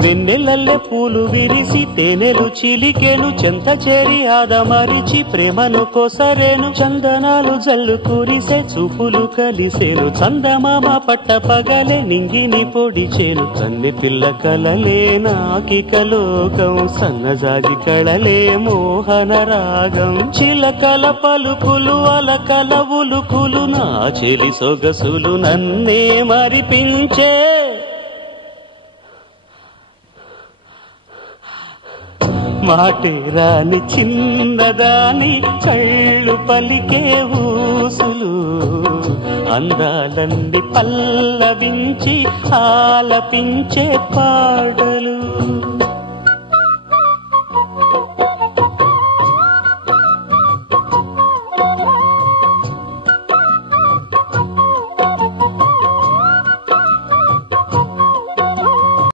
వెన్నెలల్లె పూలు విరిసి తేనెలు చిలికెను చెంత చేరి ఆదమరిచి ప్రేమను కొసరేను చందనాలు జల్లు కురిసే చూపులు కలిసేను చందమామ పట్ట పగలే నింగిని పొడిచేను కన్నె పిల్ల కలలే నాకిక లోకం సన్నజాజి కళలే మోహన రాగం చిలకల పలుకులు అలకల ఉలుకులు నా చెలి సొగసులు నన్నే మరిపించే మాటే రాని చిన్నదాని కళ్ళు పలికే ఊసులు అందాలన్నీ పల్లవించి ఆలపించే పాటలు